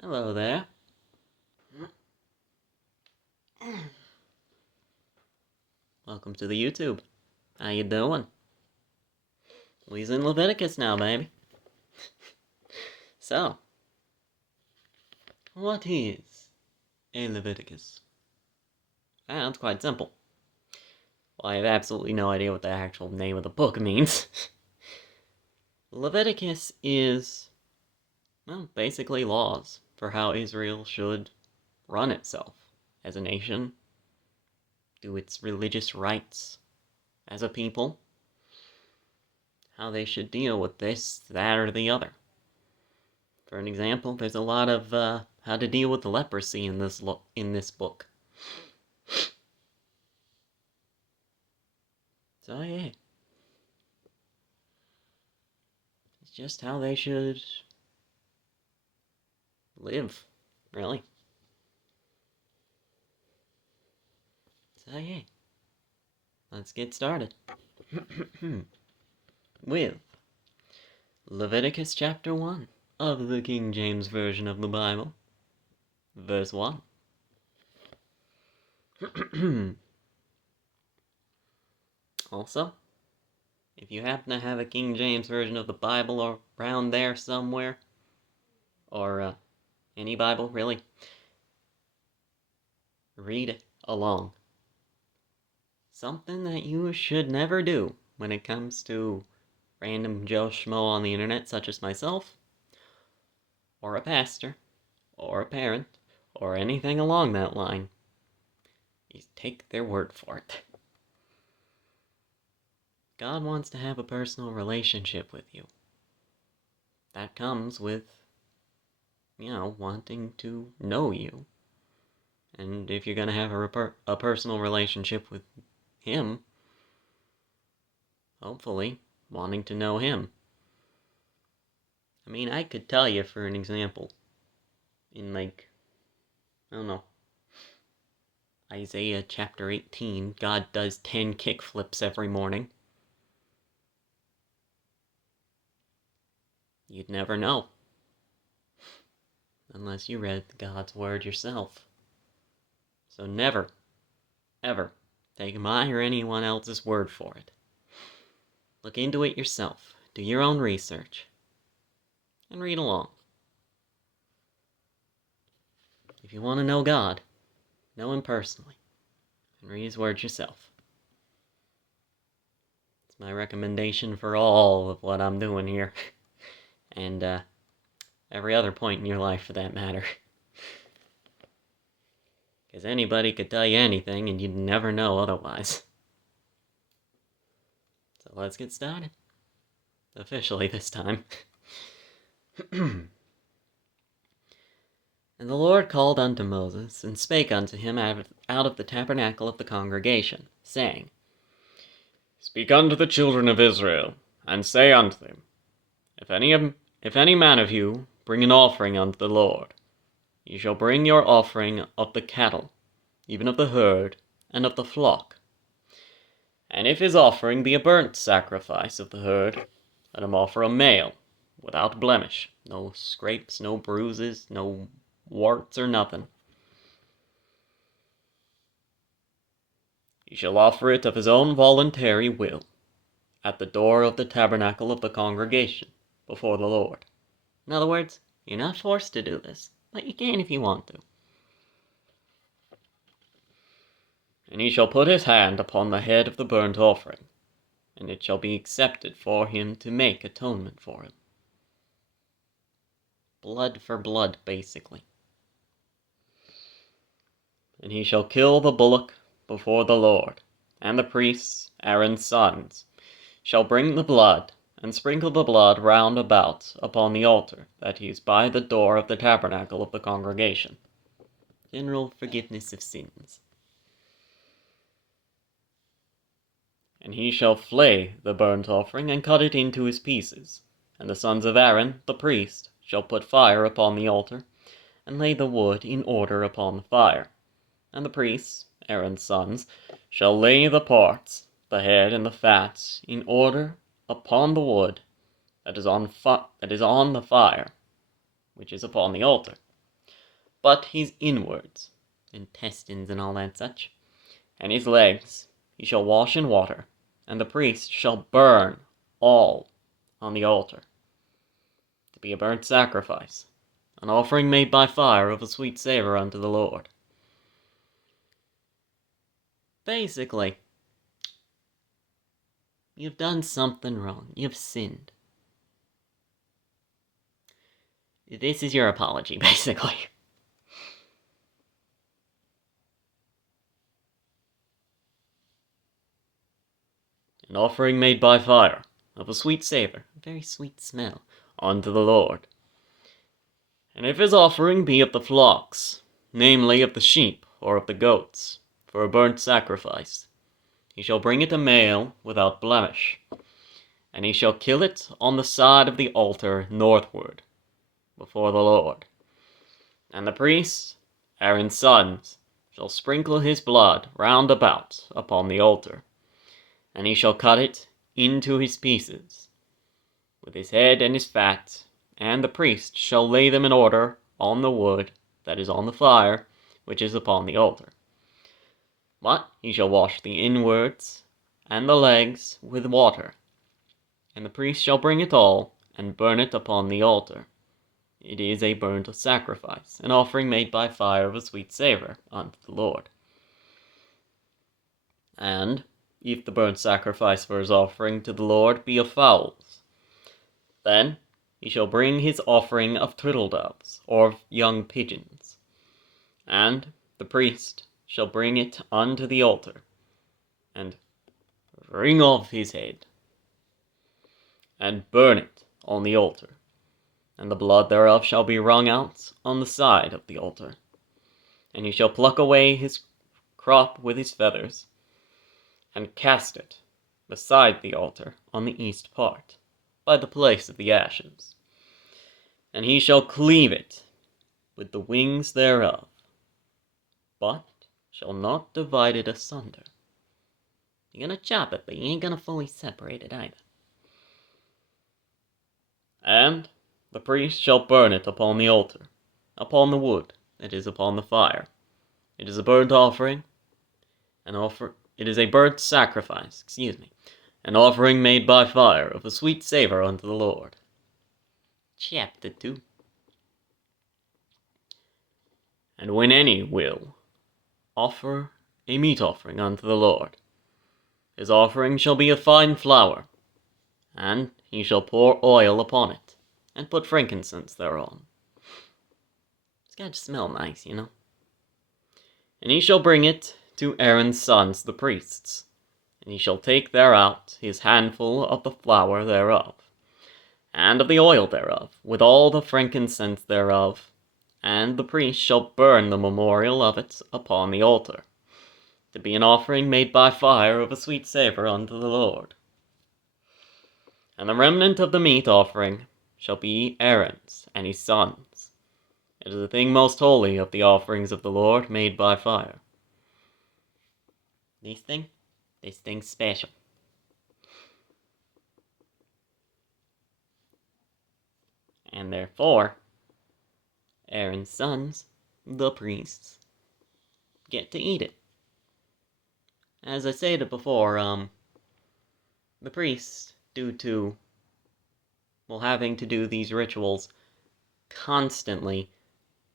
Hello there. Welcome to the YouTube. How you doing? We's in Leviticus now, baby. So, what is a Leviticus? It's quite simple. Well, I have absolutely no idea what the actual name of the book means. Leviticus is, well, basically laws for how Israel should run itself as a nation, do its religious rites as a people, how they should deal with this, that, or the other. For an example, there's a lot of how to deal with leprosy in this book. So yeah, it's just how they should live, really. So yeah, let's get started with Leviticus chapter 1 of the King James Version of the Bible, verse 1. Also, if you happen to have a King James Version of the Bible around there somewhere, or any Bible, really, read along. Something that you should never do when it comes to random Joe Schmo on the internet, such as myself, or a pastor, or a parent, or anything along that line, is take their word for it. God wants to have a personal relationship with you. That comes with, wanting to know you. And if you're going to have a personal relationship with Him, hopefully, wanting to know Him. I mean, I could tell you, for an example, in Isaiah chapter 18, God does 10 kickflips every morning. You'd never know. Unless you read God's word yourself. So never, ever take my or anyone else's word for it. Look into it yourself. Do your own research. And read along. If you want to know God, know Him personally. And read His words yourself. It's my recommendation for all of what I'm doing here. And every other point in your life, for that matter. Because anybody could tell you anything, and you'd never know otherwise. So let's get started. Officially this time. And the Lord called unto Moses, and spake unto him out of the tabernacle of the congregation, saying, Speak unto the children of Israel, and say unto them, If any man of you bring an offering unto the Lord, ye shall bring your offering of the cattle, even of the herd, and of the flock. And if his offering be a burnt sacrifice of the herd, let him offer a male, without blemish, no scrapes, no bruises, no warts or nothing. He shall offer it of his own voluntary will, at the door of the tabernacle of the congregation, before the Lord. In other words, you're not forced to do this, but you can if you want to. And he shall put his hand upon the head of the burnt offering, and it shall be accepted for him to make atonement for him. Blood for blood, basically. And he shall kill the bullock before the Lord, and the priests, Aaron's sons, shall bring the blood, and sprinkle the blood round about upon the altar that is by the door of the tabernacle of the congregation. General forgiveness of sins. And he shall flay the burnt offering, and cut it into his pieces. And the sons of Aaron, the priest, shall put fire upon the altar, and lay the wood in order upon the fire. And the priests, Aaron's sons, shall lay the parts, the head and the fat, in order upon the wood that is on the fire, which is upon the altar. but his inwards, intestines and all that such, and his legs he shall wash in water, and the priest shall burn all on the altar, to be a burnt sacrifice, an offering made by fire of a sweet savor unto the Lord. Basically, you've done something wrong. You've sinned. This is your apology, basically. An offering made by fire, of a sweet savor, a very sweet smell, unto the Lord. And if his offering be of the flocks, namely of the sheep or of the goats, for a burnt sacrifice, he shall bring it a male without blemish, and he shall kill it on the side of the altar northward, before the Lord. And the priests, Aaron's sons, shall sprinkle his blood round about upon the altar, and he shall cut it into his pieces, with his head and his fat, and the priest shall lay them in order on the wood that is on the fire, which is upon the altar. But he shall wash the inwards and the legs with water, and the priest shall bring it all, and burn it upon the altar. It is a burnt sacrifice, an offering made by fire of a sweet savor unto the Lord. And if the burnt sacrifice for his offering to the Lord be of fowls, then he shall bring his offering of turtle-doves, or of young pigeons, and the priest shall bring it unto the altar, and wring off his head, and burn it on the altar, and the blood thereof shall be wrung out on the side of the altar. And he shall pluck away his crop with his feathers, and cast it beside the altar on the east part, by the place of the ashes. And he shall cleave it with the wings thereof, but shall not divide it asunder. You're gonna chop it, but you ain't gonna fully separate it either. And the priest shall burn it upon the altar, upon the wood that is upon the fire. It is a burnt offering, it is a burnt sacrifice, an offering made by fire of a sweet savor unto the Lord. Chapter 2. And when any will offer a meat offering unto the Lord, his offering shall be of fine flour, and he shall pour oil upon it, and put frankincense thereon. It's got to smell nice, you know. And he shall bring it to Aaron's sons the priests, and he shall take thereout his handful of the flour thereof, and of the oil thereof, with all the frankincense thereof, and the priest shall burn the memorial of it upon the altar, to be an offering made by fire of a sweet savor unto the Lord. And the remnant of the meat offering shall be Aaron's and his sons. It is a thing most holy of the offerings of the Lord made by fire. This thing's special. And therefore, Aaron's sons, the priests, get to eat it. As I stated before, the priests, due to, having to do these rituals constantly,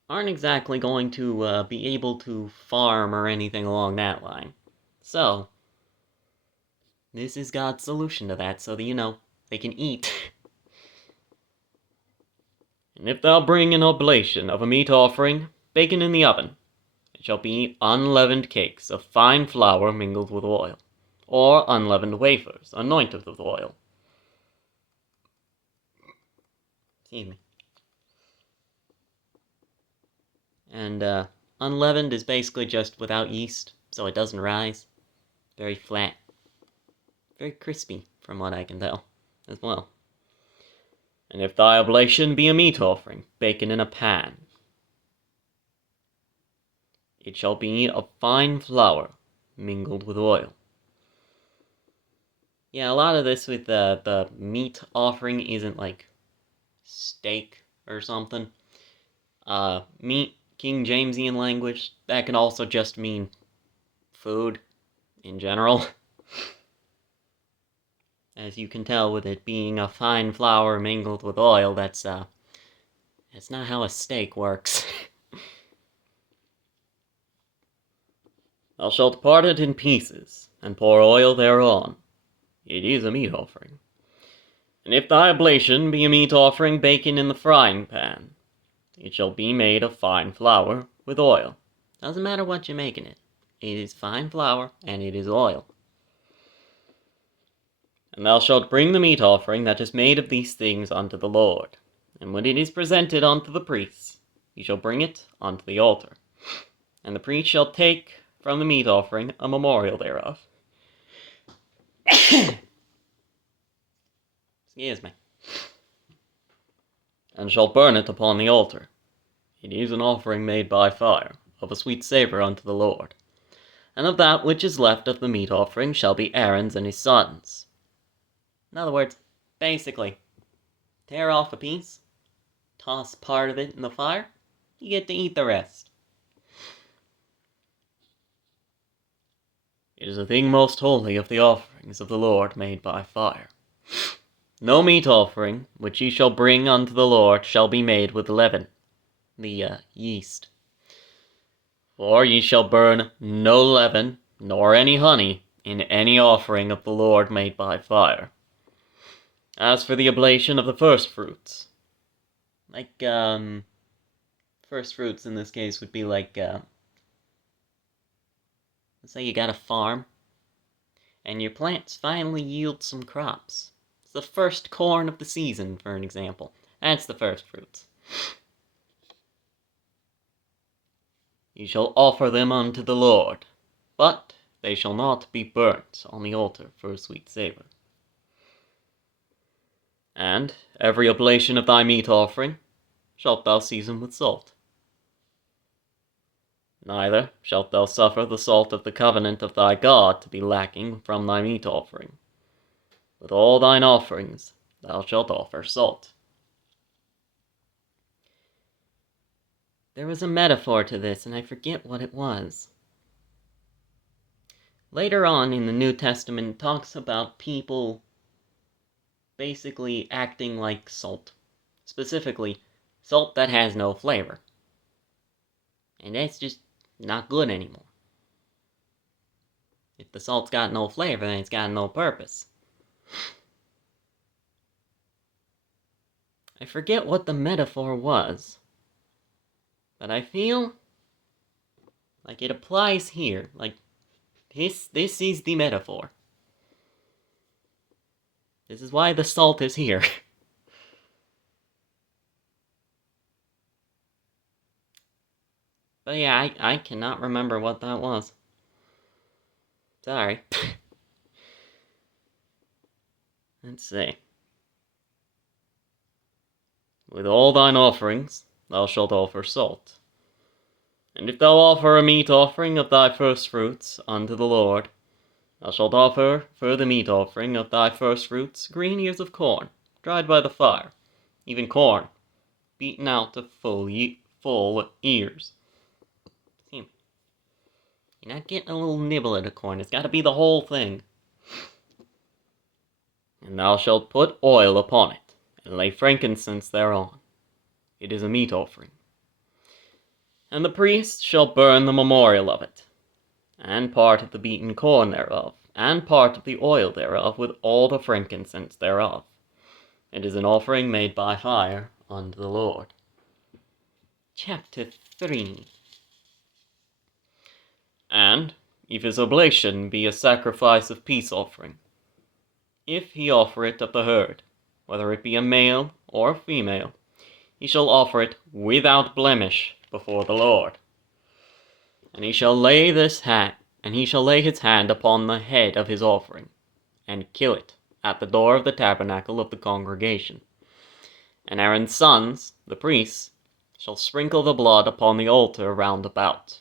aren't exactly going to be able to farm or anything along that line. So, this is God's solution to that, so that, they can eat. And if thou bring an oblation of a meat offering, baken in the oven, it shall be unleavened cakes of fine flour mingled with oil, or unleavened wafers, anointed with oil. Excuse me. And unleavened is basically just without yeast, so it doesn't rise. Very flat. Very crispy, from what I can tell, as well. And if thy oblation be a meat offering, baken in a pan, it shall be of fine flour, mingled with oil. Yeah, a lot of this with the meat offering isn't like steak or something. Meat King Jamesian language, that can also just mean food in general. As you can tell, with it being a fine flour mingled with oil, that's not how a steak works. Thou shalt part it in pieces, and pour oil thereon. It is a meat offering. And if thy oblation be a meat offering baken in the frying pan, it shall be made of fine flour with oil. Doesn't matter what you're making it. It is fine flour, and it is oil. And thou shalt bring the meat offering that is made of these things unto the Lord. And when it is presented unto the priests, he shall bring it unto the altar. And the priest shall take from the meat offering a memorial thereof. Excuse me. And shall burn it upon the altar. It is an offering made by fire, of a sweet savour unto the Lord. And of that which is left of the meat offering shall be Aaron's and his sons. In other words, basically, tear off a piece, toss part of it in the fire, you get to eat the rest. It is a thing most holy of the offerings of the Lord made by fire. No meat offering which ye shall bring unto the Lord shall be made with leaven, the yeast. For ye shall burn no leaven, nor any honey, in any offering of the Lord made by fire. As for the oblation of the firstfruits, first fruits in this case would be like, let's say you got a farm, and your plants finally yield some crops. It's the first corn of the season, for an example. That's the first fruits. Ye shall offer them unto the Lord, but they shall not be burnt on the altar for a sweet savour. And every oblation of thy meat offering shalt thou season with salt. Neither shalt thou suffer the salt of the covenant of thy God to be lacking from thy meat offering. With all thine offerings thou shalt offer salt. There was a metaphor to this, and I forget what it was. Later on in the New Testament, it talks about people basically acting like salt. Specifically, salt that has no flavor. And that's just not good anymore. If the salt's got no flavor, then it's got no purpose. I forget what the metaphor was, but I feel like it applies here. Like, this is the metaphor. This is why the salt is here. But yeah, I cannot remember what that was. Sorry. Let's see. With all thine offerings thou shalt offer salt. And if thou offer a meat offering of thy firstfruits unto the Lord, thou shalt offer for the meat offering of thy firstfruits green ears of corn, dried by the fire, even corn, beaten out to full ears. See, you're not getting a little nibble at a corn, it's got to be the whole thing. And thou shalt put oil upon it, and lay frankincense thereon. It is a meat offering. And the priest shall burn the memorial of it, and part of the beaten corn thereof, and part of the oil thereof, with all the frankincense thereof. It is an offering made by fire unto the Lord. Chapter 3. And if his oblation be a sacrifice of peace offering, if he offer it of the herd, whether it be a male or a female, he shall offer it without blemish before the Lord. And he shall lay his hand upon the head of his offering, and kill it at the door of the tabernacle of the congregation. And Aaron's sons, the priests, shall sprinkle the blood upon the altar round about.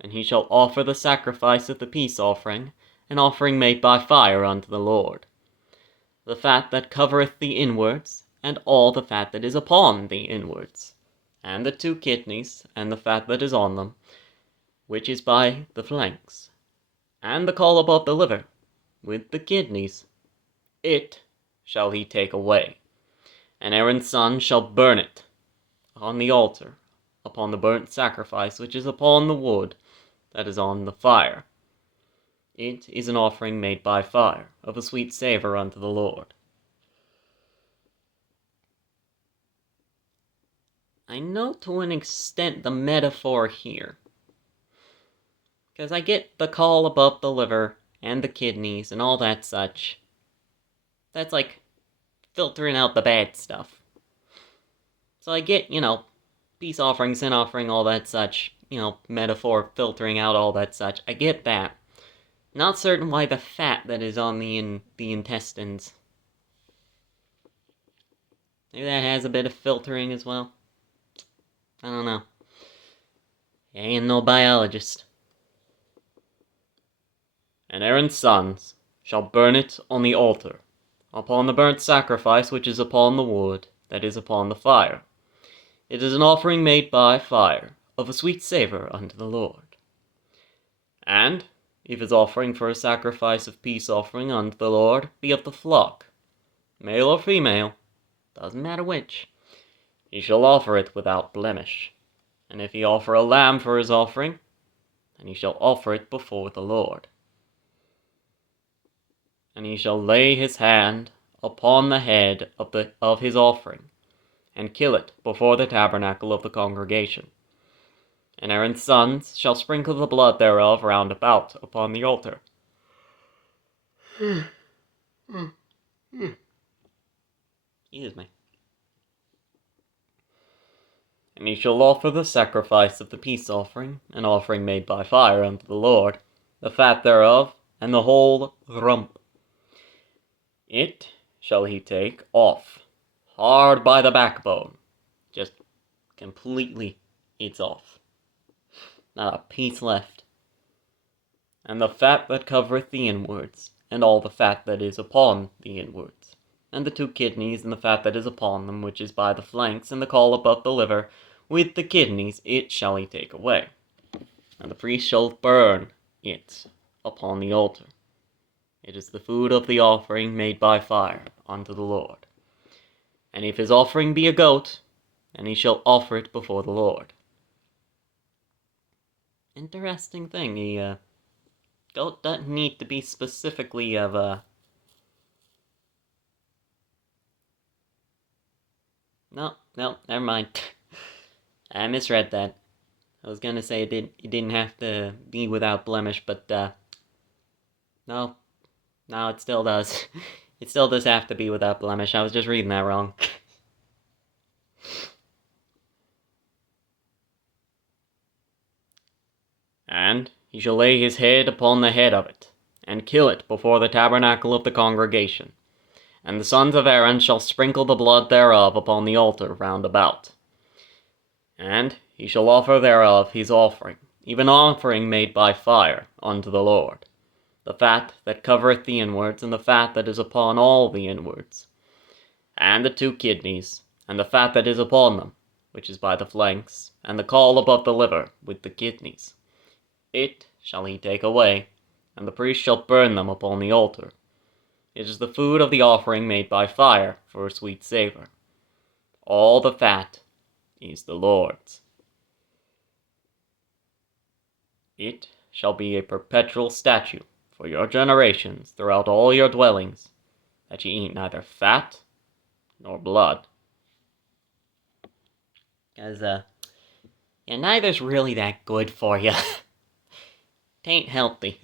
And he shall offer the sacrifice of the peace offering, an offering made by fire unto the Lord. The fat that covereth the inwards, and all the fat that is upon the inwards, and the 2 kidneys, and the fat that is on them, which is by the flanks, and the caul above the liver, with the kidneys, it shall he take away. And Aaron's son shall burn it on the altar, upon the burnt sacrifice which is upon the wood that is on the fire. It is an offering made by fire, of a sweet savour unto the Lord. I know to an extent the metaphor here, because I get the caul above the liver and the kidneys and all that such. That's like filtering out the bad stuff. So I get, peace offering, sin offering, all that such, metaphor, filtering out all that such. I get that. Not certain why the fat that is on the intestines. Maybe that has a bit of filtering as well. I don't know. I ain't no biologist. And Aaron's sons shall burn it on the altar, upon the burnt sacrifice which is upon the wood that is upon the fire. It is an offering made by fire, of a sweet savour unto the Lord. And if his offering for a sacrifice of peace offering unto the Lord be of the flock, male or female, doesn't matter which, he shall offer it without blemish. And if he offer a lamb for his offering, then he shall offer it before the Lord. And he shall lay his hand upon the head of his offering, and kill it before the tabernacle of the congregation. And Aaron's sons shall sprinkle the blood thereof round about upon the altar. Excuse me. And he shall offer the sacrifice of the peace offering, an offering made by fire unto the Lord, the fat thereof, and the whole rump. It shall he take off, hard by the backbone, just completely it's off. Not a piece left. And the fat that covereth the inwards, and all the fat that is upon the inwards, and the 2 kidneys, and the fat that is upon them, which is by the flanks, and the caul above the liver, with the kidneys, it shall he take away. And the priest shall burn it upon the altar. It is the food of the offering made by fire unto the Lord. And if his offering be a goat, then he shall offer it before the Lord. Interesting thing, the goat doesn't need to be specifically of a... No, never mind. I misread that. I was gonna say it didn't have to be without blemish, but no, it still does. It still does have to be without blemish. I was just reading that wrong. And he shall lay his head upon the head of it, and kill it before the tabernacle of the congregation. And the sons of Aaron shall sprinkle the blood thereof upon the altar round about. And he shall offer thereof his offering, even offering made by fire, unto the Lord, the fat that covereth the inwards, and the fat that is upon all the inwards, and the 2 kidneys, and the fat that is upon them, which is by the flanks, and the caul above the liver, with the kidneys. It shall he take away, and the priest shall burn them upon the altar. It is the food of the offering made by fire, for a sweet savour. All the fat is the Lord's. It shall be a perpetual statute for your generations throughout all your dwellings, that ye eat neither fat nor blood. Because, neither's really that good for you. Tain't healthy.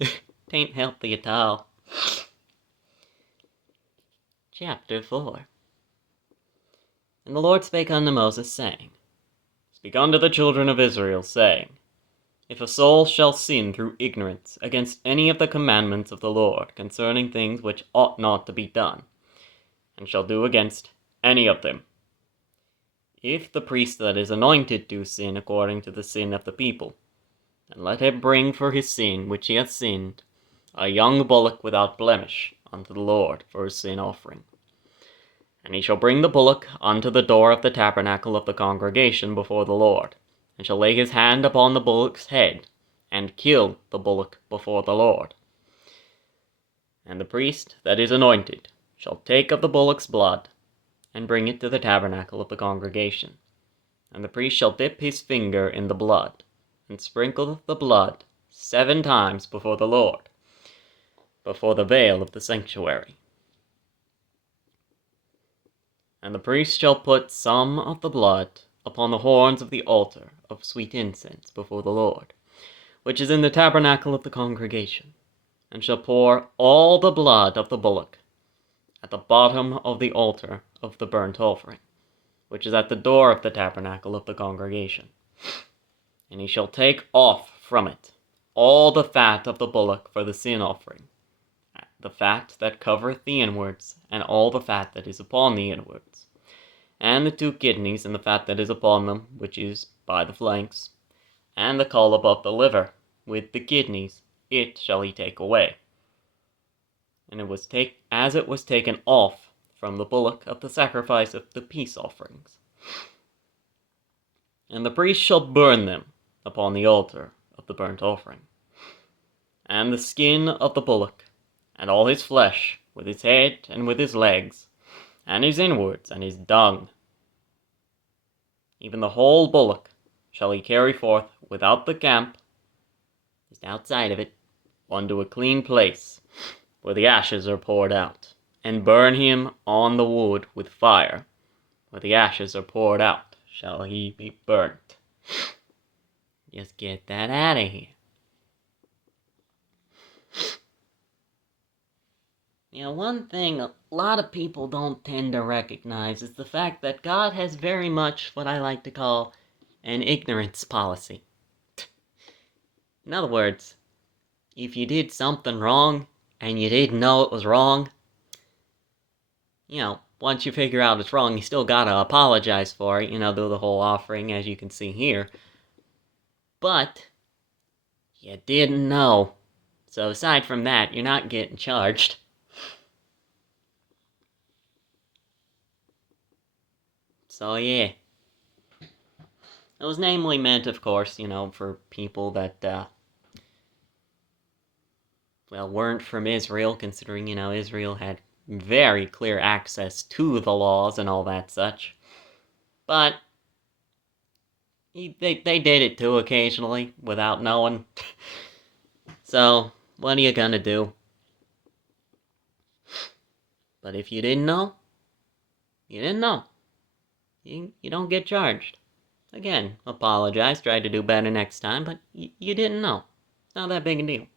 Tain't healthy at all. Chapter 4. And the Lord spake unto Moses, saying, Speak unto the children of Israel, saying, If a soul shall sin through ignorance against any of the commandments of the Lord concerning things which ought not to be done, and shall do against any of them, if the priest that is anointed do sin according to the sin of the people, then let him bring for his sin which he hath sinned a young bullock without blemish unto the Lord for a sin offering. And he shall bring the bullock unto the door of the tabernacle of the congregation before the Lord, and shall lay his hand upon the bullock's head, and kill the bullock before the Lord. And the priest that is anointed shall take of the bullock's blood, and bring it to the tabernacle of the congregation. And the priest shall dip his finger in the blood, and sprinkle the blood 7 times before the Lord, before the veil of the sanctuary. And the priest shall put some of the blood upon the horns of the altar of sweet incense before the Lord, which is in the tabernacle of the congregation, and shall pour all the blood of the bullock at the bottom of the altar of the burnt offering, which is at the door of the tabernacle of the congregation. And he shall take off from it all the fat of the bullock for the sin offering, the fat that covereth the inwards, and all the fat that is upon the inwards, and the 2 kidneys and the fat that is upon them, which is by the flanks, and the caul above the liver, with the kidneys, it shall he take away. And it was taken off from the bullock of the sacrifice of the peace offerings. And the priest shall burn them upon the altar of the burnt offering. And the skin of the bullock, and all his flesh, with his head and with his legs, and his inwards and his dung, even the whole bullock, shall he carry forth without the camp, just outside of it, unto a clean place, where the ashes are poured out, and burn him on the wood with fire, where the ashes are poured out, shall he be burnt. Just get that out of here. One thing a lot of people don't tend to recognize is the fact that God has very much what I like to call an ignorance policy. In other words, if you did something wrong and you didn't know it was wrong, once you figure out it's wrong, you still gotta apologize for it, do the whole offering, as you can see here. But you didn't know. So aside from that, you're not getting charged. So yeah. It was namely meant, of course, for people that, weren't from Israel, considering, Israel had very clear access to the laws and all that such. But they did it too occasionally, without knowing. So, what are you gonna do? But if you didn't know, you didn't know. You don't get charged. Again, apologize, try to do better next time, but you didn't know. It's not that big a deal.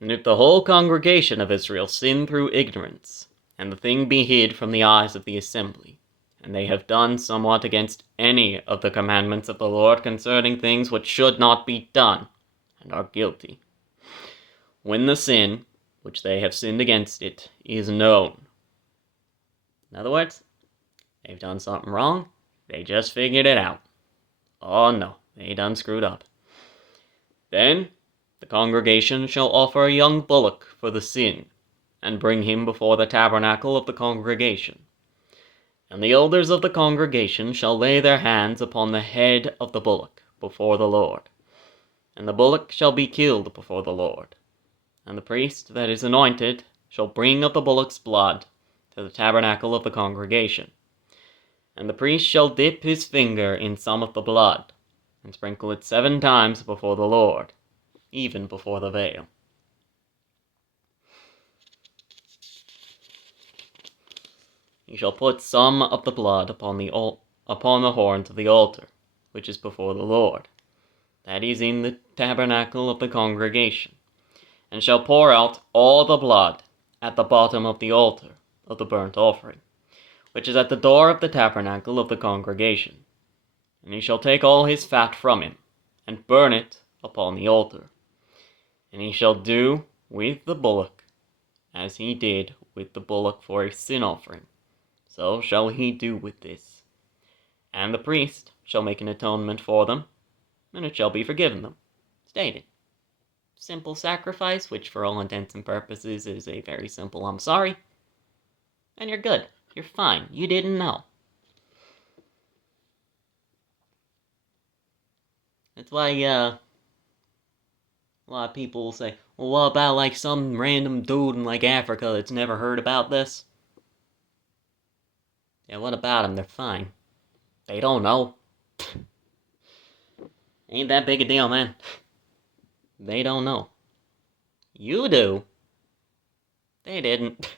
And if the whole congregation of Israel sin through ignorance, and the thing be hid from the eyes of the assembly, and they have done somewhat against any of the commandments of the Lord concerning things which should not be done, and are guilty, when the sin, which they have sinned against it, is known. In other words, they've done something wrong, they just figured it out. Oh no, they done screwed up. Then the congregation shall offer a young bullock for the sin, and bring him before the tabernacle of the congregation. And the elders of the congregation shall lay their hands upon the head of the bullock before the Lord. And the bullock shall be killed before the Lord. And the priest that is anointed shall bring of the bullock's blood to the tabernacle of the congregation. And the priest shall dip his finger in some of the blood, and sprinkle it 7 times before the Lord, even before the veil. You shall put some of the blood upon the horns of the altar, which is before the Lord, that is in the tabernacle of the congregation, and shall pour out all the blood at the bottom of the altar of the burnt offering, which is at the door of the tabernacle of the congregation. And he shall take all his fat from him, and burn it upon the altar. And he shall do with the bullock as he did with the bullock for a sin offering. So shall he do with this. And the priest shall make an atonement for them, and it shall be forgiven them. Stated. Simple sacrifice, which for all intents and purposes is a very simple I'm sorry. And you're good. You're fine. You didn't know. That's why, a lot of people will say, well, what about, like, some random dude in, like, Africa that's never heard about this? Yeah, what about them? They're fine. They don't know. Ain't that big a deal, man. They don't know. You do. They didn't.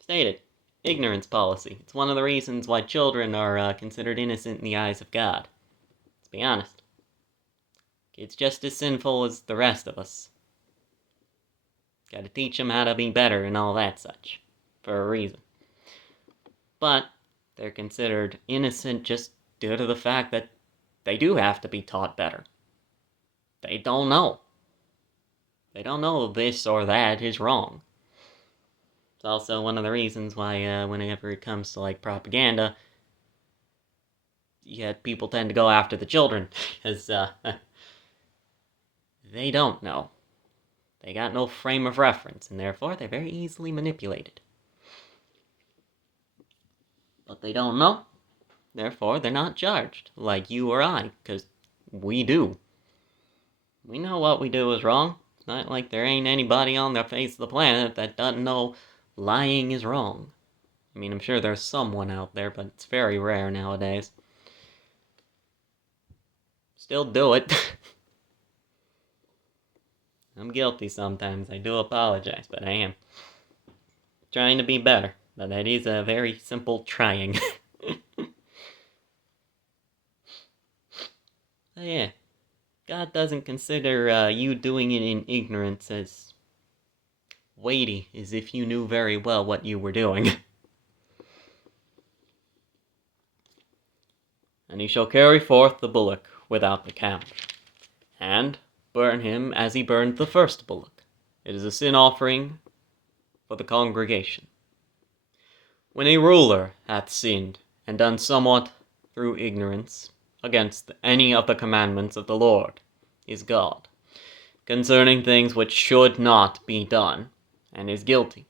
Stated. Ignorance policy. It's one of the reasons why children are considered innocent in the eyes of God. Let's be honest. It's just as sinful as the rest of us. Gotta teach them how to be better and all that such. For a reason. But they're considered innocent just due to the fact that they do have to be taught better. They don't know. They don't know this or that is wrong. It's also one of the reasons why whenever it comes to, like, propaganda, yet people tend to go after the children, because they don't know. They got no frame of reference, and therefore they're very easily manipulated. But they don't know, therefore they're not judged, like you or I, because we do. We know what we do is wrong. It's not like there ain't anybody on the face of the planet that doesn't know lying is wrong. I mean, I'm sure there's someone out there, but it's very rare nowadays. Still do it. I'm guilty sometimes. I do apologize, but I am trying to be better. But that is a very simple trying. But yeah, God doesn't consider you doing it in ignorance as weighty as if you knew very well what you were doing. And he shall carry forth the bullock without the camp, and burn him as he burned the first bullock. It is a sin offering for the congregation. When a ruler hath sinned, and done somewhat through ignorance against any of the commandments of the Lord his God, concerning things which should not be done, and is guilty,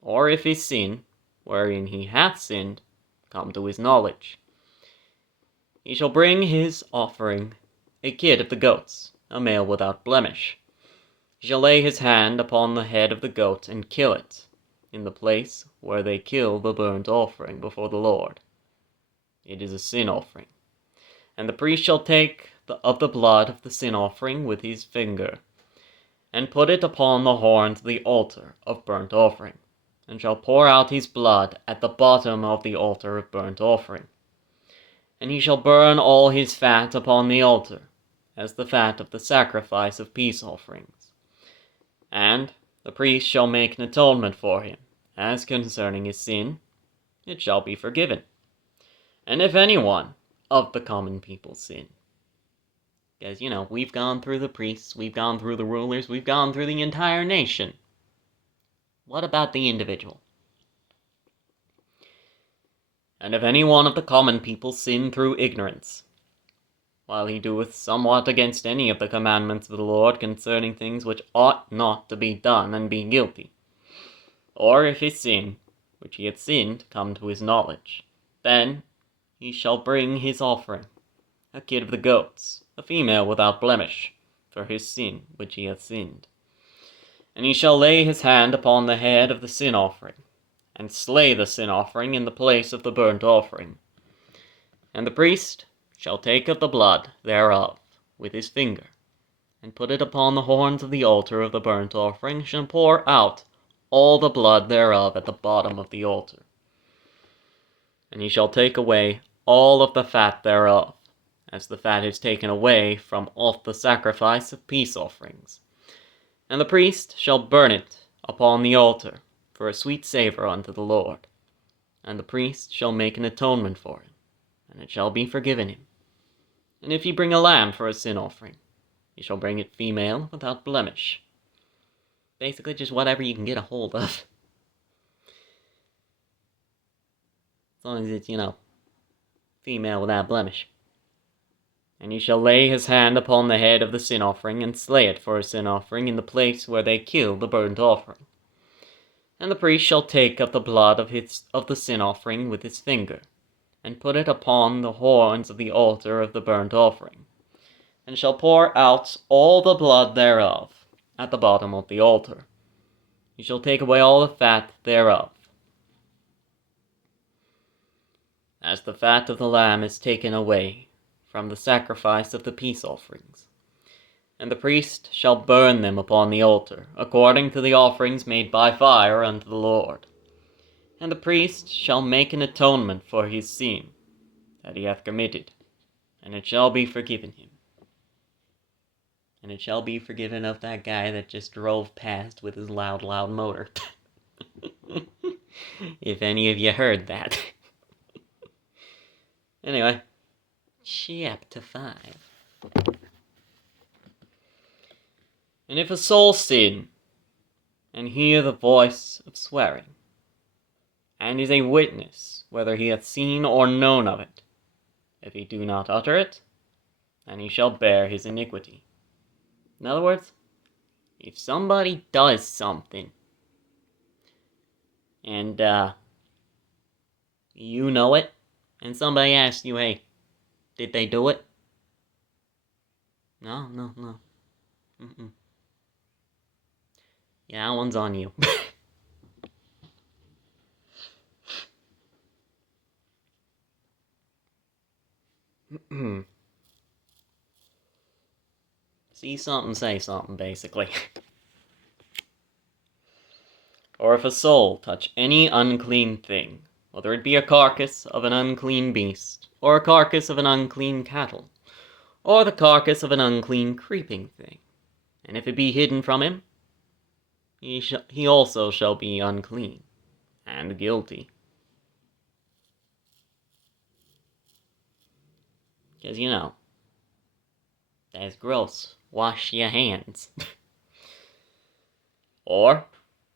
or if his sin, wherein he hath sinned, come to his knowledge, he shall bring his offering, a kid of the goats, a male without blemish. He shall lay his hand upon the head of the goat, and kill it, in the place where they kill the burnt offering before the Lord. It is a sin offering. And the priest shall take of the blood of the sin offering with his finger, and put it upon the horns of the altar of burnt offering, and shall pour out his blood at the bottom of the altar of burnt offering. And he shall burn all his fat upon the altar, as the fat of the sacrifice of peace offerings. And the priest shall make an atonement for him, as concerning his sin, it shall be forgiven. And if any one of the common people sin, because, we've gone through the priests, we've gone through the rulers, we've gone through the entire nation. What about the individual? And if any one of the common people sin through ignorance, while he doeth somewhat against any of the commandments of the Lord concerning things which ought not to be done, and be guilty, or if his sin, which he hath sinned, come to his knowledge, then he shall bring his offering, a kid of the goats, a female without blemish, for his sin which he hath sinned. And he shall lay his hand upon the head of the sin offering, and slay the sin offering in the place of the burnt offering. And the priest shall take of the blood thereof with his finger, and put it upon the horns of the altar of the burnt offering, and shall pour out all the blood thereof at the bottom of the altar. And he shall take away all of the fat thereof, as the fat is taken away from off the sacrifice of peace offerings. And the priest shall burn it upon the altar for a sweet savour unto the Lord. And the priest shall make an atonement for him, and it shall be forgiven him. And if he bring a lamb for a sin offering, he shall bring it female without blemish. Basically just whatever you can get a hold of. As long as it's, female without blemish. And he shall lay his hand upon the head of the sin offering, and slay it for a sin offering in the place where they kill the burnt offering. And the priest shall take of the blood of the sin offering with his finger, and put it upon the horns of the altar of the burnt offering, and shall pour out all the blood thereof at the bottom of the altar. He shall take away all the fat thereof, as the fat of the lamb is taken away from the sacrifice of the peace offerings. And the priest shall burn them upon the altar, according to the offerings made by fire unto the Lord. And the priest shall make an atonement for his sin that he hath committed, and it shall be forgiven him. And it shall be forgiven of that guy that just drove past with his loud motor. If any of you heard that. Anyway, chapter 5. And if a soul sin, and hear the voice of swearing, and is a witness whether he hath seen or known of it, if he do not utter it, then he shall bear his iniquity. In other words, if somebody does something, and you know it, and somebody asks you, hey, did they do it? No. Mm-mm. Yeah, that one's on you. See something, say something, basically. Or if a soul touch any unclean thing, whether it be a carcass of an unclean beast, or a carcass of an unclean cattle, or the carcass of an unclean creeping thing, and if it be hidden from him, he also shall be unclean, and guilty. Because, that's gross. Wash your hands. Or,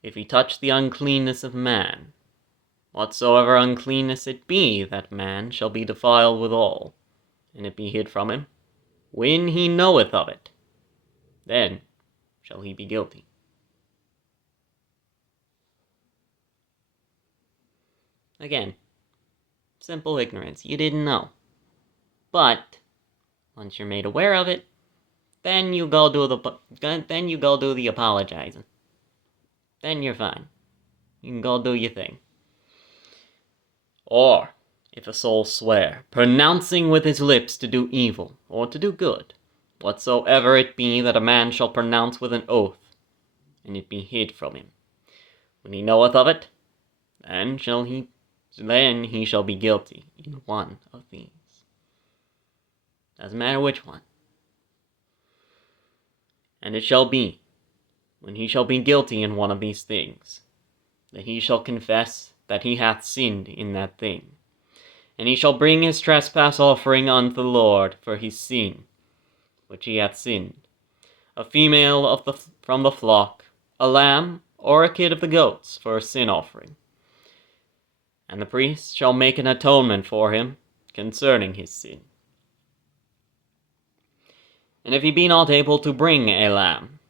if he touch the uncleanness of man, whatsoever uncleanness it be, that man shall be defiled withal, and it be hid from him, when he knoweth of it, then shall he be guilty. Again, simple ignorance. You didn't know. But once you're made aware of it, then you go do the apologizing. Then you're fine. You can go do your thing. Or if a soul swear, pronouncing with his lips to do evil or to do good, whatsoever it be that a man shall pronounce with an oath, and it be hid from him, when he knoweth of it, then he shall be guilty in one of these. Doesn't matter which one. And it shall be, when he shall be guilty in one of these things, that he shall confess that he hath sinned in that thing, and he shall bring his trespass offering unto the Lord for his sin, which he hath sinned, a female from the flock, a lamb, or a kid of the goats for a sin offering. And the priest shall make an atonement for him concerning his sin. And if he be not able to bring a lamb,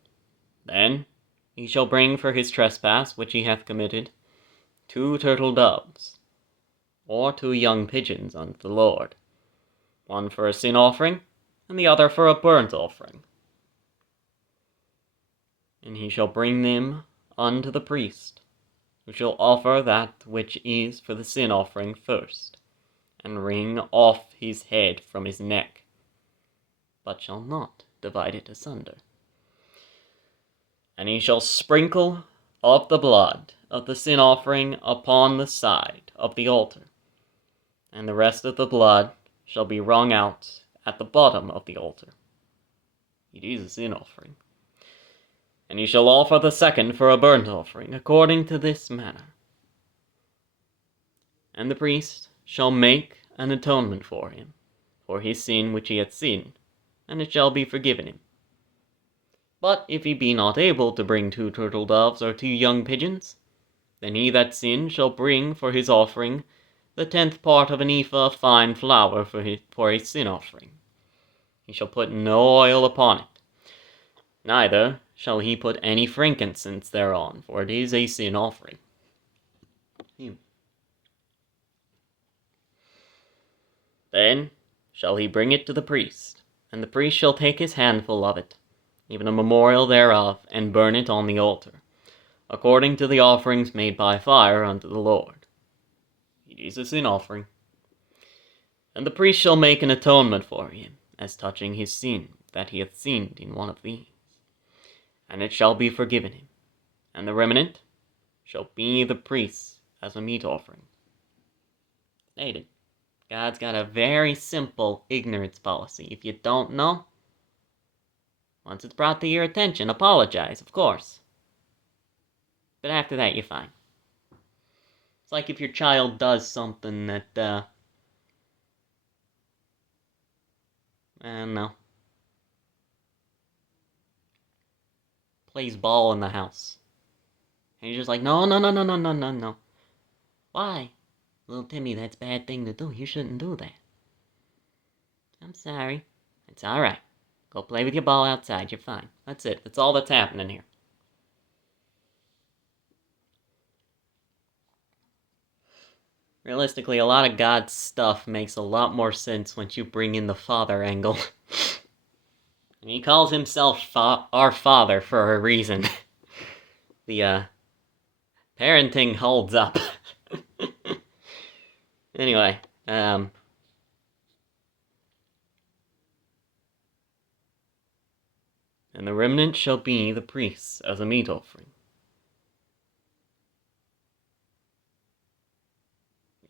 then he shall bring for his trespass which he hath committed 2 turtle doves, or 2 young pigeons unto the Lord, one for a sin offering, and the other for a burnt offering. And he shall bring them unto the priest, who shall offer that which is for the sin offering first, and wring off his head from his neck, but shall not divide it asunder. And he shall sprinkle of the blood of the sin offering upon the side of the altar, and the rest of the blood shall be wrung out at the bottom of the altar. It is a sin offering. And he shall offer the second for a burnt offering, according to this manner. And the priest shall make an atonement for him, for his sin which he hath sinned, and it shall be forgiven him. But if he be not able to bring 2 turtle doves or 2 young pigeons, then he that sinned shall bring for his offering the 10th part of an ephah of fine flour for his sin offering. He shall put no oil upon it, Neither shall he put any frankincense thereon, for it is a sin offering. Then shall he bring it to the priest, and the priest shall take his handful of it, even a memorial thereof, and burn it on the altar, according to the offerings made by fire unto the Lord. It is a sin offering. And the priest shall make an atonement for him, as touching his sin, that he hath sinned in one of these. And it shall be forgiven him. And the remnant shall be the priest's as a meat offering. Stated. God's got a very simple ignorance policy. If you don't know, once it's brought to your attention, apologize, of course. But after that, you're fine. It's like if your child does something that, I don't know, plays ball in the house. And you're just like, no, no, no, no, no, no, no, no. Why? Little Timmy, that's a bad thing to do. You shouldn't do that. I'm sorry. It's alright. Go play with your ball outside. You're fine. That's it. That's all that's happening here. Realistically, a lot of God's stuff makes a lot more sense once you bring in the father angle. He calls himself our father for a reason. The, parenting holds up. Anyway, and the remnant shall be the priests as a meat offering.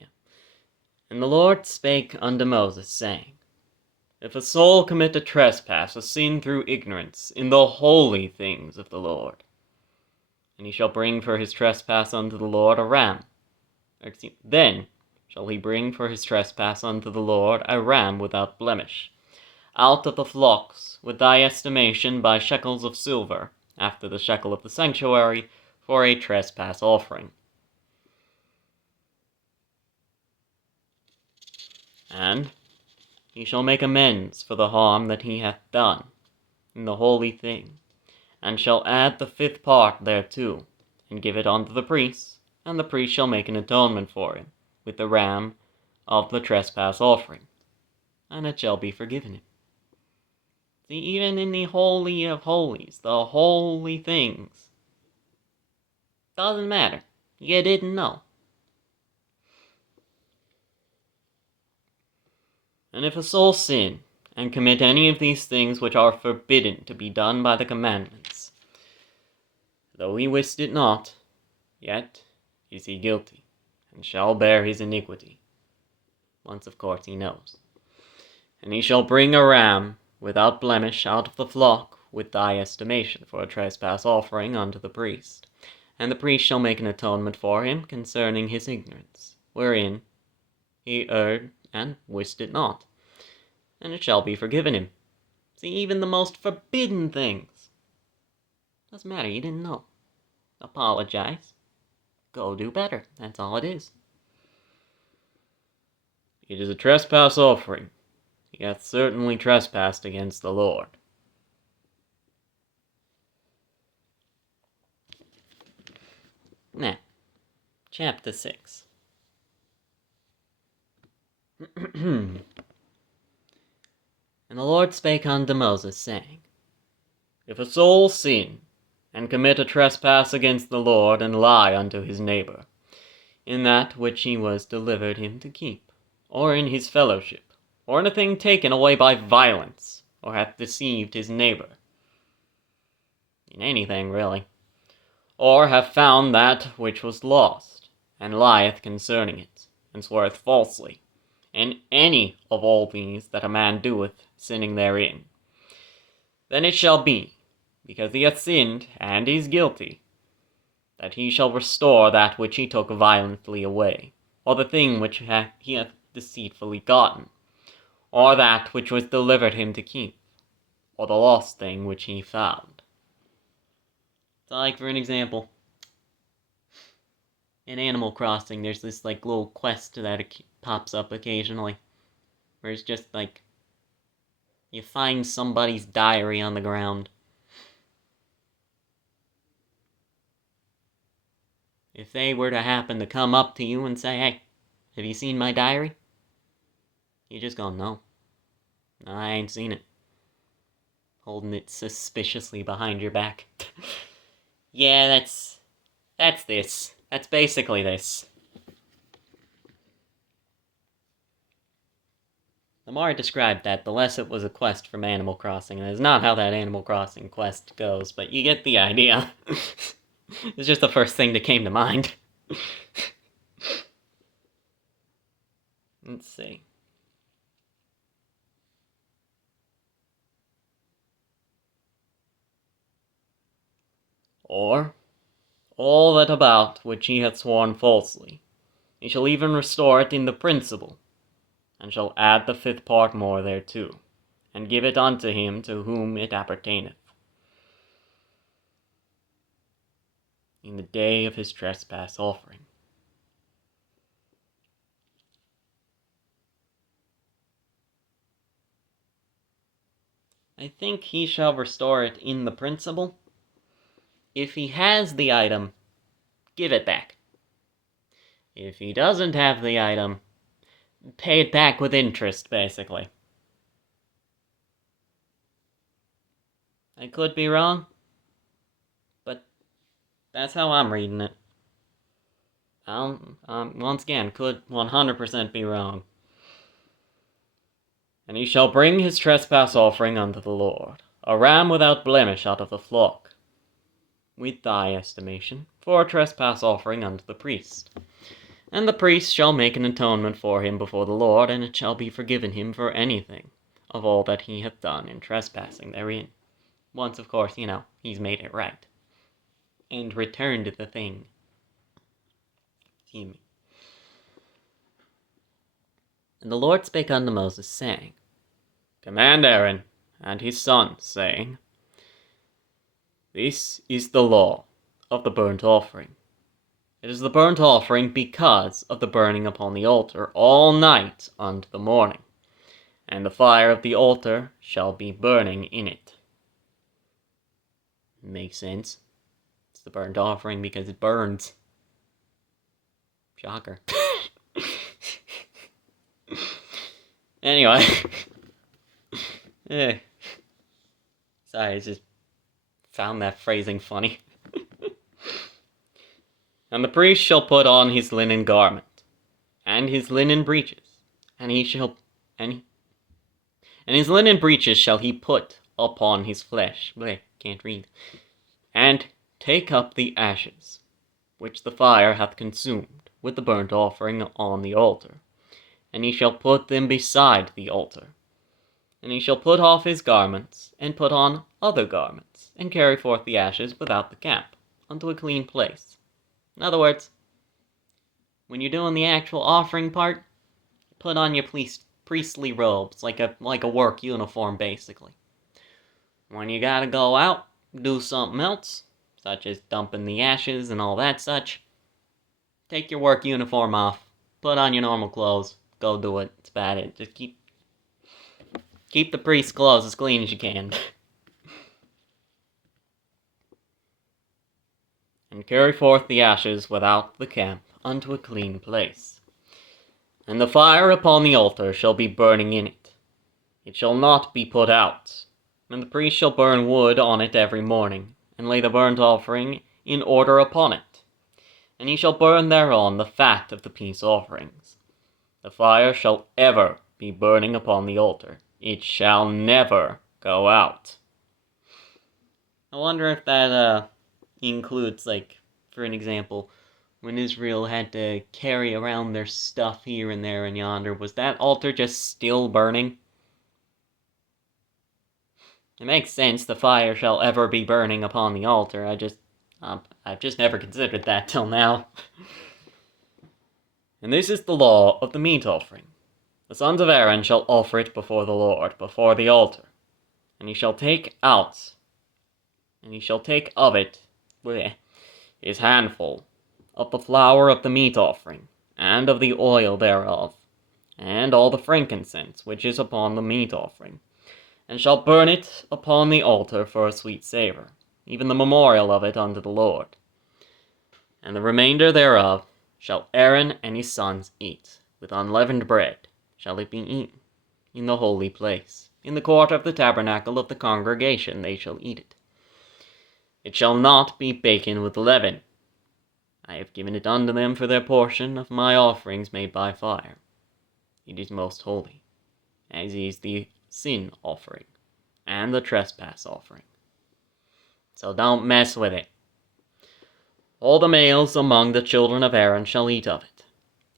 Yeah. And the Lord spake unto Moses, saying, If a soul commit a trespass, a sin through ignorance, in the holy things of the Lord, and he shall bring for his trespass unto the Lord a ram. Then shall he bring for his trespass unto the Lord a ram without blemish, out of the flocks, with thy estimation by shekels of silver, after the shekel of the sanctuary, for a trespass offering. And he shall make amends for the harm that he hath done in the holy thing, and shall add the 5th part thereto, and give it unto the priest, and the priest shall make an atonement for him, with the ram of the trespass offering, and it shall be forgiven him. See, even in the Holy of Holies, the holy things, doesn't matter. You didn't know. And if a soul sin, and commit any of these things which are forbidden to be done by the commandments, though he wist it not, yet is he guilty, and shall bear his iniquity. Once, of course, he knows. And he shall bring a ram without blemish out of the flock, with thy estimation, for a trespass offering unto the priest. And the priest shall make an atonement for him concerning his ignorance, wherein he erred and wist it not, and it shall be forgiven him. See, even the most forbidden things. Doesn't matter, you didn't know. Apologize. Go do better. That's all it is. It is a trespass offering. He hath certainly trespassed against the Lord. Now, chapter 6. And the Lord spake unto Moses, saying, If a soul sin, and commit a trespass against the Lord, and lie unto his neighbor, in that which he was delivered him to keep, or in his fellowship, or in a thing taken away by violence, or hath deceived his neighbor, in anything really, or have found that which was lost, and lieth concerning it, and sweareth falsely, and any of all these that a man doeth, sinning therein, then it shall be, because he hath sinned, and is guilty, that he shall restore that which he took violently away, or the thing which he hath deceitfully gotten, or that which was delivered him to keep, or the lost thing which he found. So, like, for an example, in Animal Crossing, there's this, like, little quest that pops up occasionally, where it's just, like, you find somebody's diary on the ground, if they were to happen to come up to you and say, hey, have you seen my diary? You just go, no, I ain't seen it. Holding it suspiciously behind your back. Yeah, that's this. That's basically this. The more I described that, the less it was a quest from Animal Crossing, and it's not how that Animal Crossing quest goes, but you get the idea. It's just the first thing that came to mind. Let's see. Or, all that about which he hath sworn falsely, he shall even restore it in the principal, and shall add the 5th part more thereto, and give it unto him to whom it appertaineth, in the day of his trespass offering. I think he shall restore it in the principal. If he has the item, give it back. If he doesn't have the item, pay it back with interest, basically. I could be wrong, but that's how I'm reading it. Once again, could 100% be wrong. And he shall bring his trespass offering unto the Lord, a ram without blemish out of the flock, with thy estimation, for a trespass offering unto the priest. And the priest shall make an atonement for him before the Lord, and it shall be forgiven him for anything of all that he hath done in trespassing therein. Once, of course, he's made it right, and returned the thing. Excuse me. And the Lord spake unto Moses, saying, Command Aaron and his sons, saying, This is the law of the burnt offering. It is the burnt offering because of the burning upon the altar all night unto the morning, and the fire of the altar shall be burning in it. Makes sense. It's the burnt offering because it burns. Shocker. Anyway. Sorry, I just found that phrasing funny. And the priest shall put on his linen garment, and his linen breeches, and his linen breeches shall he put upon his flesh. Can't read. And take up the ashes, which the fire hath consumed, with the burnt offering on the altar, and he shall put them beside the altar. And he shall put off his garments, and put on other garments, and carry forth the ashes without the camp, unto a clean place. In other words, when you're doing the actual offering part, put on your priestly robes, like a work uniform, basically. When you gotta go out, do something else, such as dumping the ashes and all that such, take your work uniform off, put on your normal clothes, go do it. That's about it. Just keep the priest's clothes as clean as you can. And carry forth the ashes without the camp unto a clean place. And the fire upon the altar shall be burning in it. It shall not be put out. And the priest shall burn wood on it every morning, and lay the burnt offering in order upon it. And he shall burn thereon the fat of the peace offerings. The fire shall ever be burning upon the altar. It shall never go out. I wonder if that includes, like, for an example, when Israel had to carry around their stuff here and there and yonder, was that altar just still burning? It makes sense, the fire shall ever be burning upon the altar. I've just never considered that till now. And this is the law of the meat offering. The sons of Aaron shall offer it before the Lord, before the altar. And he shall take of it his handful of the flour of the meat offering, and of the oil thereof, and all the frankincense which is upon the meat offering, and shall burn it upon the altar for a sweet savour, even the memorial of it unto the Lord. And the remainder thereof shall Aaron and his sons eat. With unleavened bread shall it be eaten. In the holy place, in the court of the tabernacle of the congregation, they shall eat it. It shall not be baken with leaven. I have given it unto them for their portion of my offerings made by fire. It is most holy, as is the sin offering and the trespass offering. So don't mess with it. All the males among the children of Aaron shall eat of it.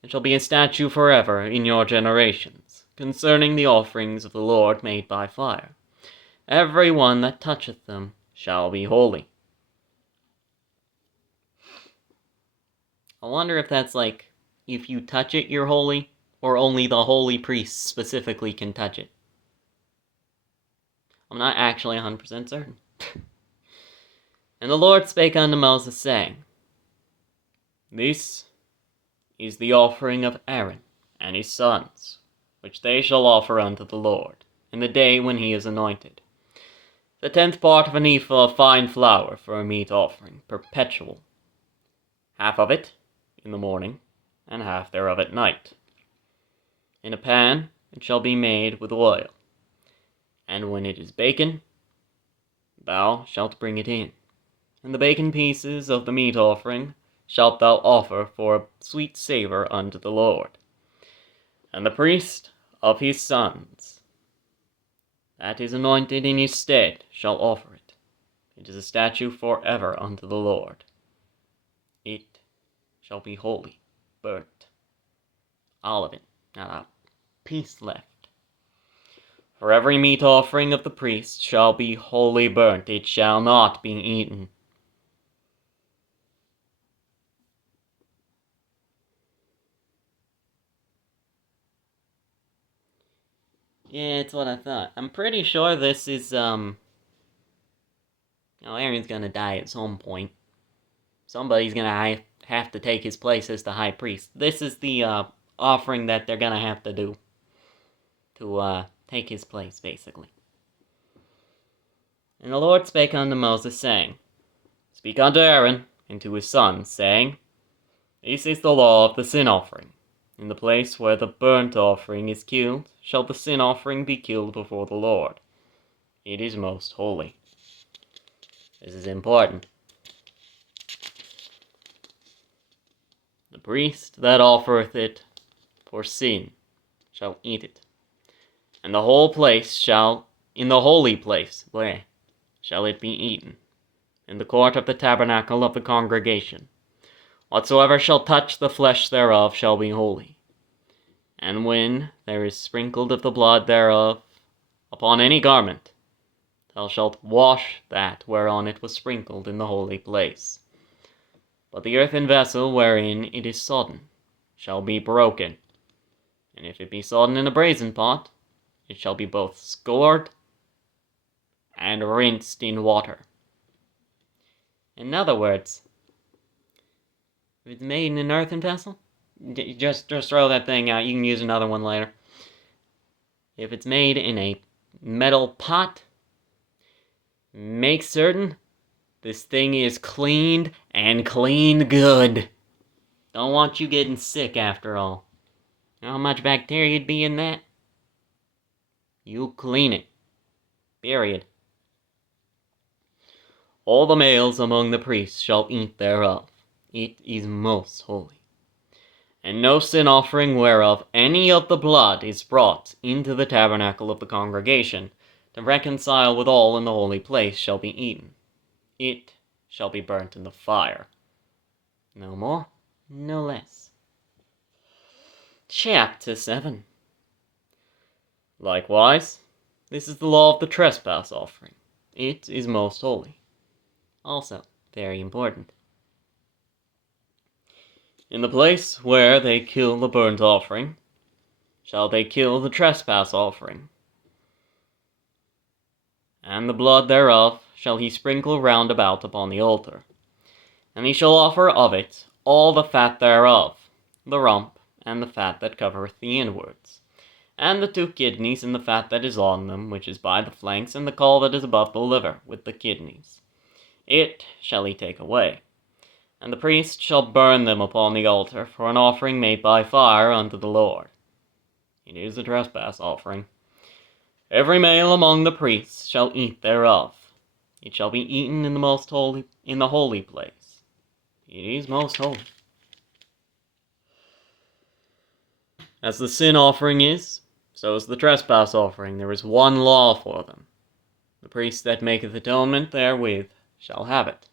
It shall be a statute forever in your generations, concerning the offerings of the Lord made by fire. Every one that toucheth them shall be holy. I wonder if that's like, if you touch it, you're holy, or only the holy priest specifically can touch it. I'm not actually 100% certain. And the Lord spake unto Moses, saying, This is the offering of Aaron and his sons, which they shall offer unto the Lord, in the day when he is anointed. The 10th part of an ephah of fine flour for a meat offering, perpetual. Half of it in the morning, and half thereof at night. In a pan it shall be made with oil, and when it is baken, thou shalt bring it in. And the baken pieces of the meat offering shalt thou offer for a sweet savour unto the Lord. And the priest of his sons, that is anointed in his stead, shall offer it. It is a statute forever unto the Lord. It shall be holy, burnt. All of it, not a piece left. For every meat offering of the priest shall be wholly burnt, it shall not be eaten. Yeah, it's what I thought. I'm pretty sure this is, Aaron's gonna die at some point. Somebody's gonna have to take his place as the high priest. This is the, offering that they're gonna have to do. To, take his place, basically. And the Lord spake unto Moses, saying, Speak unto Aaron and to his sons, saying, This is the law of the sin offering. In the place where the burnt offering is killed, shall the sin offering be killed before the Lord. It is most holy. This is important. The priest that offereth it for sin shall eat it. And the whole place shall, in the holy place, shall it be eaten, in the court of the tabernacle of the congregation. Whatsoever shall touch the flesh thereof shall be holy. And when there is sprinkled of the blood thereof upon any garment, thou shalt wash that whereon it was sprinkled in the holy place. But the earthen vessel wherein it is sodden shall be broken. And if it be sodden in a brazen pot, it shall be both scoured and rinsed in water. In other words, if it's made in an earthen vessel, just throw that thing out. You can use another one later. If it's made in a metal pot, make certain this thing is cleaned and cleaned good. Don't want you getting sick after all. You know how much bacteria'd be in that? You clean it. Period. All the males among the priests shall eat thereof. It is most holy. And no sin offering whereof any of the blood is brought into the tabernacle of the congregation, to reconcile with all in the holy place, shall be eaten. It shall be burnt in the fire. No more, no less. Chapter 7. Likewise, this is the law of the trespass offering. It is most holy. Also, very important. In the place where they kill the burnt offering, shall they kill the trespass offering. And the blood thereof shall he sprinkle round about upon the altar. And he shall offer of it all the fat thereof, the rump, and the fat that covereth the inwards, and the 2 kidneys, and the fat that is on them, which is by the flanks, and the caul that is above the liver, with the kidneys. It shall he take away. And the priest shall burn them upon the altar for an offering made by fire unto the Lord. It is a trespass offering. Every male among the priests shall eat thereof. It shall be eaten in the holy place. It is most holy. As the sin offering is, so is the trespass offering. There is one law for them. The priest that maketh atonement therewith shall have it.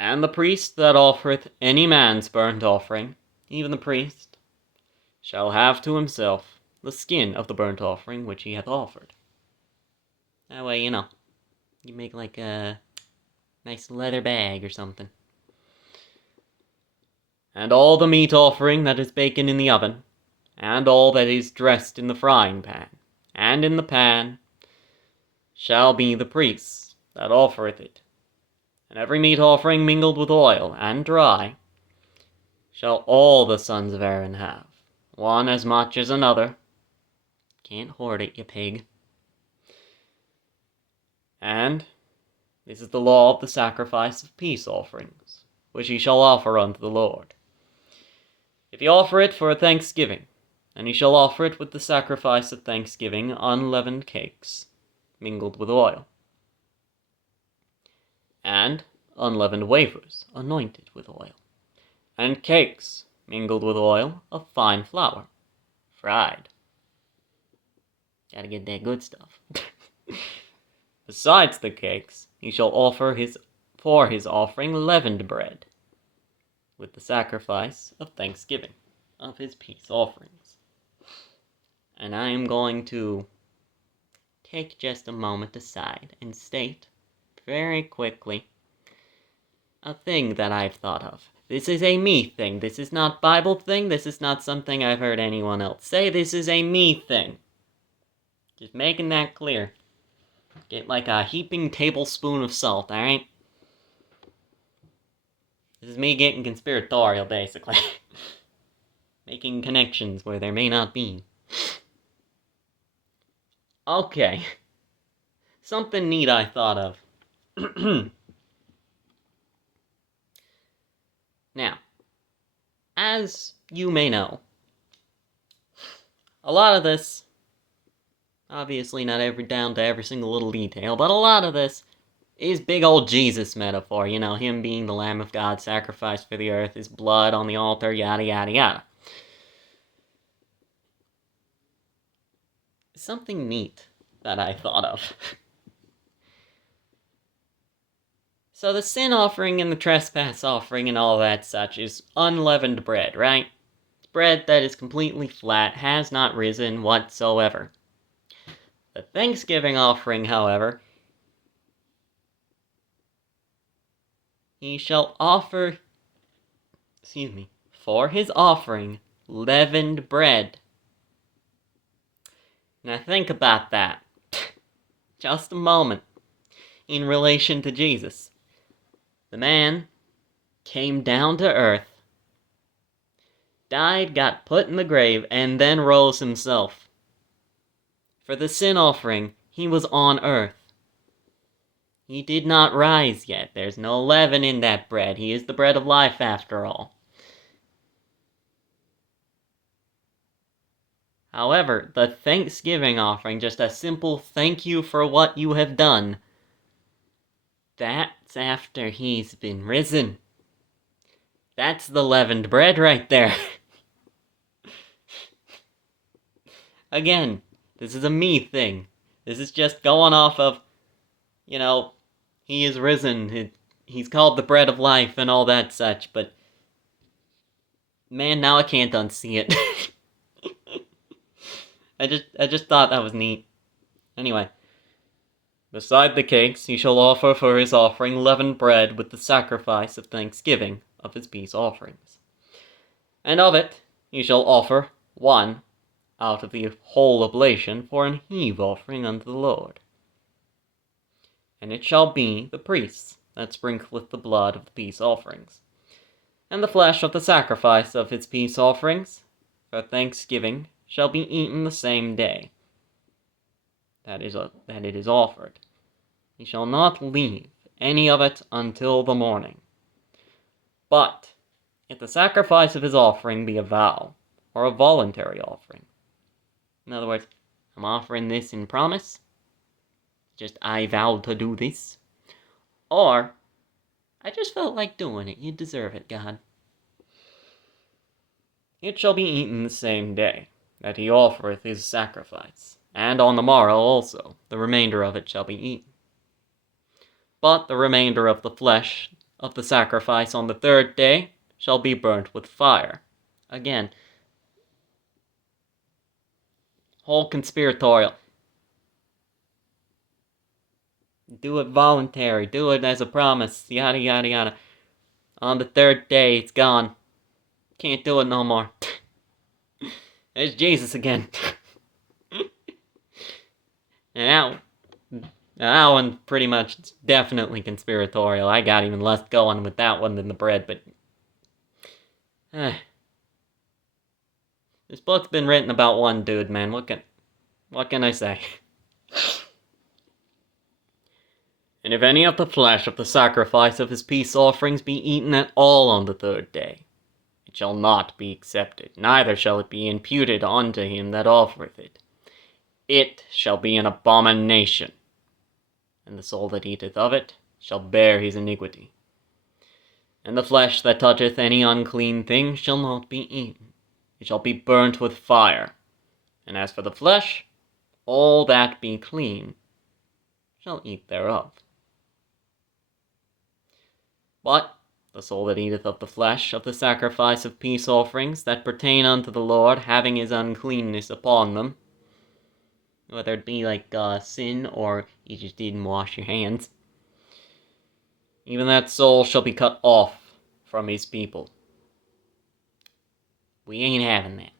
And the priest that offereth any man's burnt offering, even the priest, shall have to himself the skin of the burnt offering which he hath offered. That way, you make like a nice leather bag or something. And all the meat offering that is baken in the oven, and all that is dressed in the frying pan, and in the pan, shall be the priest's that offereth it. And every meat offering mingled with oil, and dry, shall all the sons of Aaron have, one as much as another. Can't hoard it, you pig. And this is the law of the sacrifice of peace offerings, which he shall offer unto the Lord. If he offer it for a thanksgiving, and he shall offer it with the sacrifice of thanksgiving unleavened cakes, mingled with oil, and unleavened wafers, anointed with oil, and cakes, mingled with oil, of fine flour, fried. Gotta get that good stuff. Besides the cakes, he shall offer for his offering leavened bread, with the sacrifice of thanksgiving, of his peace offerings. And I am going to take just a moment aside and state, very quickly, a thing that I've thought of. This is a me thing. This is not Bible thing. This is not something I've heard anyone else say. This is a me thing. Just making that clear. Get like a heaping tablespoon of salt, alright? This is me getting conspiratorial, basically. Making connections where there may not be. Okay. Something neat I thought of. Now, as you may know, a lot of this, obviously not down to every single little detail, but a lot of this is big old Jesus metaphor, him being the Lamb of God sacrificed for the earth, his blood on the altar, yada yada yada. Something neat that I thought of. So the sin offering and the trespass offering and all that such is unleavened bread, right? It's bread that is completely flat, has not risen whatsoever. The Thanksgiving offering, however, he shall offer, for his offering, leavened bread. Now think about that. Just a moment. In relation to Jesus. The man came down to earth, died, got put in the grave, and then rose himself. For the sin offering, he was on earth. He did not rise yet. There's no leaven in that bread. He is the bread of life after all. However, the Thanksgiving offering, just a simple thank you for what you have done, that's after he's been risen. That's the leavened bread right there. Again, this is a me thing. This is just going off of, he is risen. He's called the bread of life and all that such, but man, now I can't unsee it. I just thought that was neat. Anyway. Beside the cakes, he shall offer for his offering leavened bread with the sacrifice of thanksgiving of his peace offerings. And of it he shall offer one out of the whole oblation for an heave offering unto the Lord. And it shall be the priest that sprinkleth the blood of the peace offerings, and the flesh of the sacrifice of his peace offerings for thanksgiving shall be eaten the same day that it is offered. He shall not leave any of it until the morning. But if the sacrifice of his offering be a vow, or a voluntary offering, in other words, I'm offering this in promise, just I vowed to do this, or I just felt like doing it, you deserve it, God. It shall be eaten the same day that he offereth his sacrifice, and on the morrow also the remainder of it shall be eaten. But the remainder of the flesh of the sacrifice on the third day shall be burnt with fire. Again, whole conspiratorial. Do it voluntary, do it as a promise, yada yada yada. On the third day, it's gone. Can't do it no more. There's Jesus again. And that one pretty much definitely conspiratorial. I got even less going with that one than the bread, but this book's been written about one dude, man. What can I say? And if any of the flesh of the sacrifice of his peace offerings be eaten at all on the third day, it shall not be accepted, neither shall it be imputed unto him that offereth it. It shall be an abomination, and the soul that eateth of it shall bear his iniquity. And the flesh that toucheth any unclean thing shall not be eaten, it shall be burnt with fire. And as for the flesh, all that be clean shall eat thereof. But the soul that eateth of the flesh of the sacrifice of peace offerings that pertain unto the Lord, having his uncleanness upon them, whether it be like sin or you just didn't wash your hands, even that soul shall be cut off from his people. We ain't having that.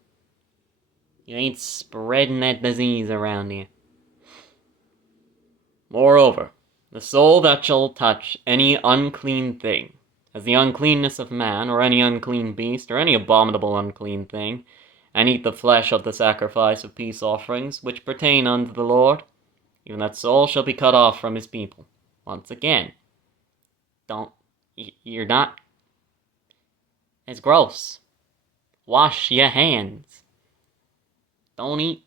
You ain't spreading that disease around here. Moreover, the soul that shall touch any unclean thing, as the uncleanness of man, or any unclean beast, or any abominable unclean thing, and eat the flesh of the sacrifice of peace offerings, which pertain unto the Lord, even that soul shall be cut off from his people. Once again, you're not, it's gross. Wash your hands. Don't eat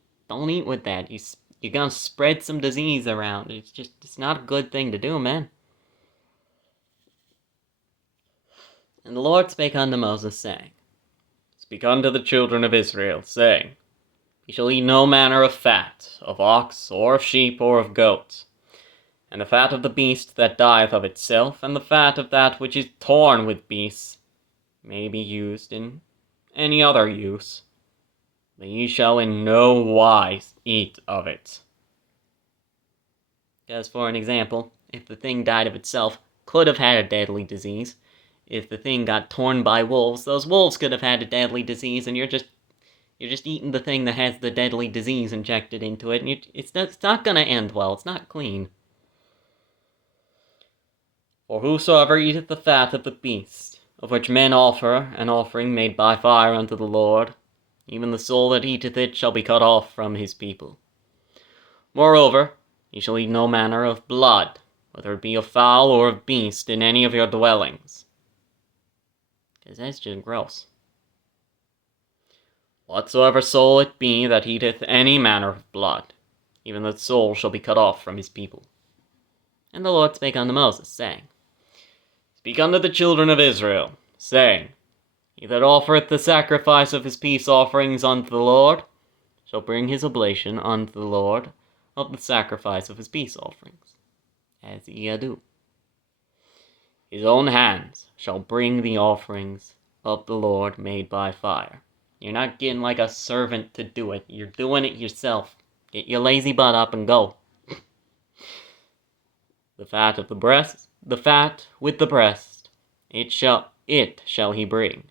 with that. You're gonna spread some disease around. It's not a good thing to do, man. And the Lord spake unto Moses, saying, Speak unto the children of Israel, saying, Ye shall eat no manner of fat, of ox, or of sheep, or of goats, and the fat of the beast that dieth of itself, and the fat of that which is torn with beasts, may be used in any other use, but ye shall in no wise eat of it. Because, for an example, if the thing died of itself, could have had a deadly disease. If the thing got torn by wolves, those wolves could have had a deadly disease, and you're just eating the thing that has the deadly disease injected into it, and it's not gonna end well. It's not clean. For whosoever eateth the fat of the beast, of which men offer an offering made by fire unto the Lord, even the soul that eateth it shall be cut off from his people. Moreover, ye shall eat no manner of blood, whether it be of fowl or of beast, in any of your dwellings. Because that's just gross. Whatsoever soul it be that eateth any manner of blood, even that soul shall be cut off from his people. And the Lord spake unto Moses, saying, Speak unto the children of Israel, saying, He that offereth the sacrifice of his peace offerings unto the Lord shall bring his oblation unto the Lord of the sacrifice of his peace offerings, as ye do. His own hands shall bring the offerings of the Lord made by fire. You're not getting like a servant to do it. You're doing it yourself. Get your lazy butt up and go. The fat of the breast, the fat with the breast, it shall he bring,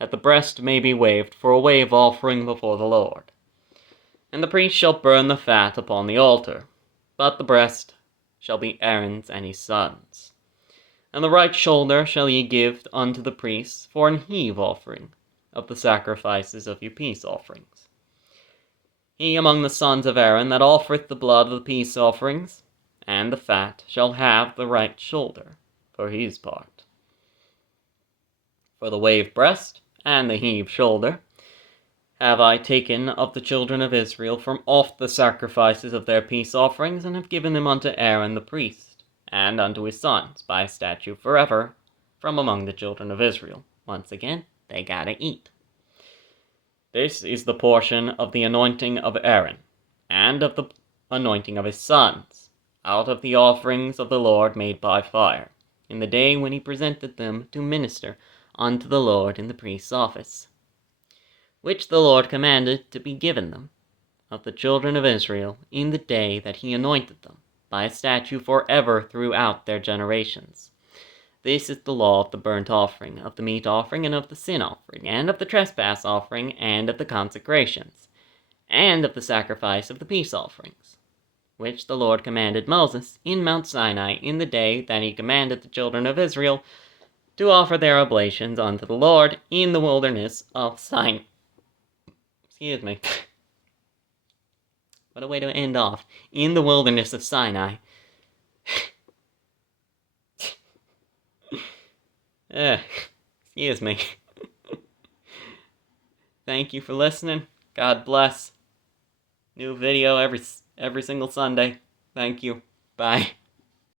that the breast may be waved for a wave offering before the Lord. And the priest shall burn the fat upon the altar, but the breast shall be Aaron's and his sons'. And the right shoulder shall ye give unto the priests for an heave offering of the sacrifices of your peace offerings. He among the sons of Aaron that offereth the blood of the peace offerings, and the fat shall have the right shoulder for his part. For the wave breast and the heave shoulder have I taken of the children of Israel from off the sacrifices of their peace offerings, and have given them unto Aaron the priest, and unto his sons, by statute forever, from among the children of Israel. Once again, they gotta eat. This is the portion of the anointing of Aaron, and of the anointing of his sons, out of the offerings of the Lord made by fire, in the day when he presented them to minister unto the Lord in the priest's office, which the Lord commanded to be given them, of the children of Israel, in the day that he anointed them, by a statute forever throughout their generations. This is the law of the burnt offering, of the meat offering, and of the sin offering, and of the trespass offering, and of the consecrations, and of the sacrifice of the peace offerings, which the Lord commanded Moses in Mount Sinai in the day that he commanded the children of Israel to offer their oblations unto the Lord in the wilderness of Sinai. Excuse me. What a way to end off. In the wilderness of Sinai. Excuse me. Thank you for listening. God bless. New video every single Sunday. Thank you. Bye.